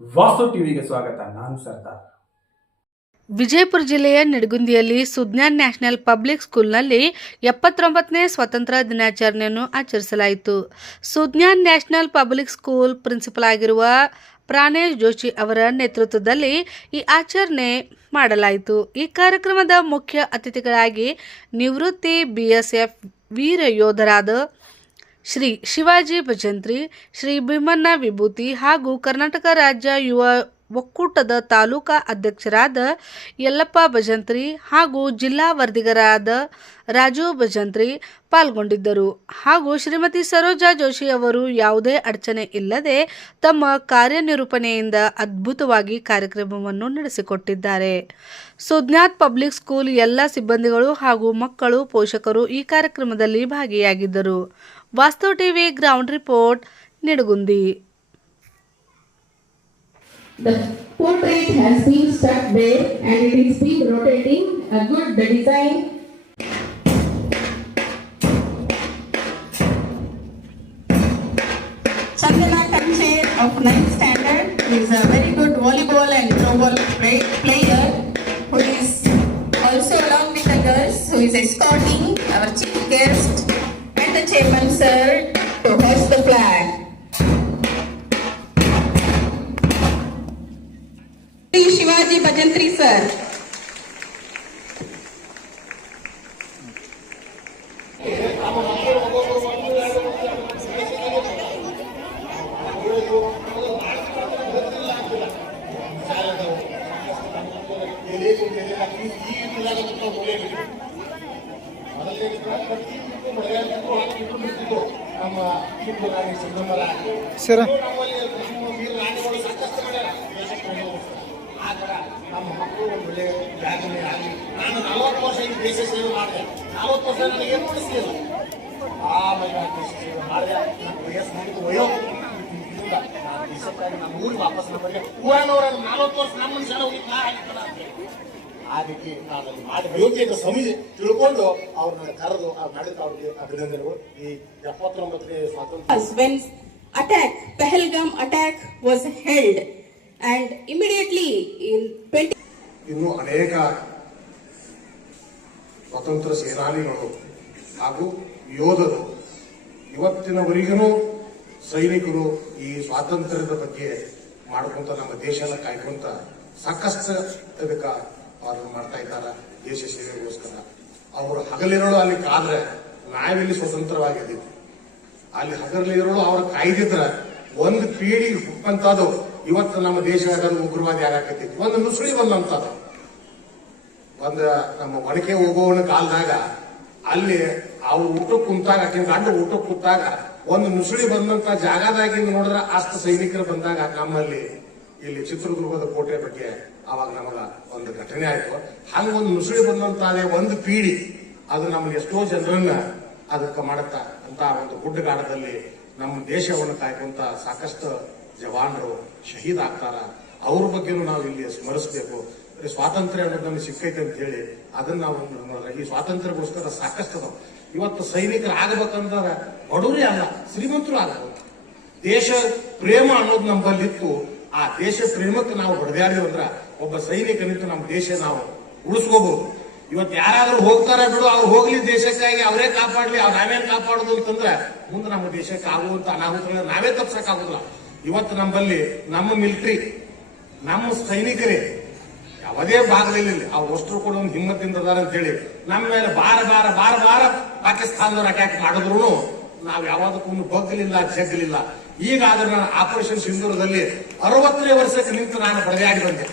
ವಾಸ್ತು ಟಿವಿಗೆ ಸ್ವಾಗತ. ನಾನು ಸರ್ದಾರ್. ವಿಜಯಪುರ ಜಿಲ್ಲೆಯ ನಿಡಗುಂದಿಯಲ್ಲಿ ಸುಜ್ಞಾನ್ ನ್ಯಾಷನಲ್ ಪಬ್ಲಿಕ್ ಸ್ಕೂಲ್ನಲ್ಲಿ 79ನೇ ಸ್ವಾತಂತ್ರ್ಯ ದಿನಾಚರಣೆಯನ್ನು ಆಚರಿಸಲಾಯಿತು. Sujnan national public school principal ಆಗಿರುವ ಪ್ರಾಣೇಶ್ ಜೋಶಿ ಅವರ ನೇತೃತ್ವದಲ್ಲಿ ಈ ಆಚರಣೆ ಮಾಡಲಾಯಿತು. ಈ ಕಾರ್ಯಕ್ರಮದ ಮುಖ್ಯ ಅತಿಥಿಗಳಾಗಿ ನಿವೃತ್ತಿ BSF ವೀರ ಯೋಧರಾದ ಶ್ರೀ ಶಿವಾಜಿ ಭಜಂತ್ರಿ, ಶ್ರೀ ಭೀಮಣ್ಣ ವಿಭೂತಿ ಹಾಗೂ ಕರ್ನಾಟಕ ರಾಜ್ಯ ಯುವ ಒಕ್ಕೂಟದ ತಾಲೂಕಾ ಅಧ್ಯಕ್ಷರಾದ ಯಲ್ಲಪ್ಪ ಭಜಂತ್ರಿ ಹಾಗೂ ಜಿಲ್ಲಾ ವರದಿಗಾರರಾದ ರಾಜು ಭಜಂತ್ರಿ ಪಾಲ್ಗೊಂಡಿದ್ದರು. ಹಾಗೂ ಶ್ರೀಮತಿ ಸರೋಜಾ ಜೋಶಿ ಅವರು ಯಾವುದೇ ಅಡಚಣೆ ಇಲ್ಲದೆ ತಮ್ಮ ಕಾರ್ಯನಿರೂಪಣೆಯಿಂದ ಅದ್ಭುತವಾಗಿ ಕಾರ್ಯಕ್ರಮವನ್ನು ನಡೆಸಿಕೊಟ್ಟಿದ್ದಾರೆ. ಸುಜ್ಞಾನ್ ಪಬ್ಲಿಕ್ ಸ್ಕೂಲ್ ಎಲ್ಲ ಸಿಬ್ಬಂದಿಗಳು ಹಾಗೂ ಮಕ್ಕಳು, ಪೋಷಕರು ಈ ಕಾರ್ಯಕ್ರಮದಲ್ಲಿ ಭಾಗಿಯಾಗಿದ್ದರು. Vastu TV ground report, Nidagundi. The portrait has been stuck there and it is been rotating. A good design. Chandana Kansher of 9th standard is a very good volleyball and throwball player who is also along with the girls who is escorting our chief guest and the chairman sir to hoist the flag. Shivaji Bhajantri sir. ಸರ ನಮ್ಮ ಮಕ್ಕಳು ಒಳ್ಳೆ ಜಾಗರಣೆ ಆಗಲಿ. ನಾನು 40 ವರ್ಷ ಈ ದೇಶ ಸೇವೆ ಮಾಡಿದೆ. 40 ವರ್ಷ ನನಗೆ ಏನು ಉಳಿಸಲಿಲ್ಲ. ಆಮೇಲೆ ನಾನು ದೇಶ ಸೇವೆ ಮಾಡಿದೆ. ನನ್ನ ವಯಸ್ಸು ಮುಗಿದು ವಯೋದಿಂದ ನಾನು ದೇಶಕ್ಕಾಗಿ ನಮ್ಮ ಊರಿಗೆ ವಾಪಸ್ ಬಂದೆ. ಊರನವರ 40 ವರ್ಷ ನಮ್ಮ ಜನ ಹೋಗಿತ್ತು ನಾ ಆಗಿತ್ತಲ್ಲ ಅಂತ ಆ ರೀತಿ ನಾನು ಮಾಡಿ ಅಯೋಗ್ಯದ ಸಮೀಕ್ಷೆ ತಿಳ್ಕೊಂಡು ಅವ್ರನ್ನ ಕರೆದು ಮಾಡಿದ ಅವ್ರಿಗೆ ಅಭಿನಂದನೆಗಳು. ಈ 79ನೇ ಸ್ವಾತಂತ್ರ್ಯ When attack, Pahalgam attack was held and immediately in 20 ಇನ್ನು ಅನೇಕ ಸ್ವತಂತ್ರ ಸೇನಾನಿಗಳು ಹಾಗೂ ಯೋಧರು ಇವತ್ತಿನವರೆಗೂ ಸೈನಿಕರು ಈ ಸ್ವಾತಂತ್ರ್ಯದ ಬಗ್ಗೆ ಮಾಡ್ಕೊಂತ ನಮ್ಮ ದೇಶನ ಕಾಯ್ಕೊಂತ ಸಾಕಷ್ಟು ಅದಕ್ಕೆ ಅದನ್ನು ಮಾಡ್ತಾ ಇದ್ದಾರೆ ದೇಶ ಸೇವೆಗೋಸ್ಕರ. ಅವರು ಹಗಲಿರೋಳು ಅಲ್ಲಿ ಕಾದ್ರೆ ನಾವಿಲ್ಲಿ ಸ್ವತಂತ್ರವಾಗಿದ್ದೀವಿ. ಅಲ್ಲಿ ಹಗಲಿರೋಳು ಅವ್ರ ಕಾಯ್ದಿದ್ರ ಒಂದು ಪೀಳಿ ಹುಟ್ಟಂತದ್ದು ಇವತ್ತು ನಮ್ಮ ದೇಶ ಉಗ್ರವಾದಿ ಆಗಾಕತ್ತೈತಿ. ಒಂದು ನುಸುಳಿ ಬಂದಂತದ ಒಂದ ನಮ್ಮ ಒಡಕೆ ಹೋಗೋವನ ಕಾಲದಾಗ ಅಲ್ಲಿ ಅವ್ರು ಊಟಕ್ಕೆ ಕುಂತಾಗ ಗಂಡು ಊಟಕ್ಕೆ ಕುಂತಾಗ ಒಂದು ನುಸುಳಿ ಬಂದಂತ ಜಾಗದಾಗಿಂದ ನೋಡಿದ್ರೆ ಅಷ್ಟು ಸೈನಿಕರು ಬಂದಾಗ ನಮ್ಮಲ್ಲಿ ಇಲ್ಲಿ ಚಿತ್ರದುರ್ಗದ ಕೋಟೆ ಬಗ್ಗೆ ಅವಾಗ ನಮಗ ಒಂದು ಘಟನೆ ಆಯ್ತು. ಹಂಗೊಂದು ನುಸುಳಿ ಬಂದಂತ ಒಂದು ಪೀಳಿ ಅದು ನಮ್ಗೆ ಎಷ್ಟೋ ಜನರನ್ನ ಅದಕ್ಕೆ ಮಾಡತ್ತ ಅಂತ ಒಂದು ಗುಡ್ಡಗಾಡದಲ್ಲಿ ನಮ್ಮ ದೇಶವನ್ನು ಕಾಯ್ಕೊಂತ ಸಾಕಷ್ಟು ಜವಾನರು ಶಹೀದ್ ಆಗ್ತಾರ. ಅವ್ರ ಬಗ್ಗೆನೂ ನಾವು ಇಲ್ಲಿ ಸ್ಮರಿಸಬೇಕು. ಸ್ವಾತಂತ್ರ್ಯ ಅನ್ನೋದು ನಮಗೆ ಸಿಕ್ಕೈತೆ ಅಂತ ಹೇಳಿ ಅದನ್ನ ನಾವು ಈ ಸ್ವಾತಂತ್ರ್ಯಕ್ಕೋಸ್ಕರ ಸಾಕಷ್ಟು ಅದಾವ. ಇವತ್ತು ಸೈನಿಕರು ಆಗಬೇಕಂದ್ರೆ ಬಡವರೇ ಅಲ್ಲ, ಶ್ರೀಮಂತರು ಆಗಬೇಕು. ದೇಶ ಪ್ರೇಮ ಅನ್ನೋದು ನಮ್ಮಲ್ಲಿತ್ತು. ಆ ದೇಶ ಪ್ರೇಮಕ್ಕೆ ನಾವು ಹೊಡೆದಾಡಿವಂದ್ರ ಒಬ್ಬ ಸೈನಿಕ ನಿಂತು ನಮ್ಮ ದೇಶ ನಾವು ಉಳಿಸ್ಕೋಬಹುದು. ಇವತ್ತು ಯಾರಾದ್ರೂ ಹೋಗ್ತಾರ ಬಿಡು, ಅವ್ರು ಹೋಗ್ಲಿ ದೇಶಕ್ಕಾಗಿ ಅವರೇ ಕಾಪಾಡ್ಲಿ, ಅವ್ರು ನಾವೇನ್ ಕಾಪಾಡುದು ಅಂತಂದ್ರೆ ಮುಂದೆ ನಮ್ಮ ದೇಶಕ್ಕೆ ಆಗುವಂತ ಅನಾಹುತಗಳನ್ನ ನಾವೇ ತಪ್ಸಕ್ಕಾಗುದಿಲ್ಲ. ಇವತ್ತು ನಮ್ಮಲ್ಲಿ ನಮ್ಮ ಮಿಲಿಟರಿ, ನಮ್ಮ ಸೈನಿಕರೇ ಯಾವುದೇ ಭಾಗದಲ್ಲಿ ಅವ್ರು ಅಷ್ಟರು ಕೂಡ ಒಂದು ಹಿಮ್ಮತ್ತಿಂದ ಅದಾರ ಅಂತ ಹೇಳಿ ನಮ್ಮ ಮೇಲೆ ಬಾರ ಬಾರ ಬಾರ ಬಾರ ಪಾಕಿಸ್ತಾನದವ್ರು ಅಟ್ಯಾಕ್ ಮಾಡಿದ್ರು ನಾವು ಯಾವ್ದಕ್ಕೂ ಬಗ್ಗಲಿಲ್ಲ, ಜಗ್ಗಲಿಲ್ಲ. ಈಗ ಆದ್ರೆ ನಾನು ಆಪರೇಷನ್ ಸಿಂಧೂರದಲ್ಲಿ 60ನೇ ವರ್ಷಕ್ಕೆ ನಿಂತು ನಾನು ಹೊಡೆದಾಡಿ ಬಂದೆ.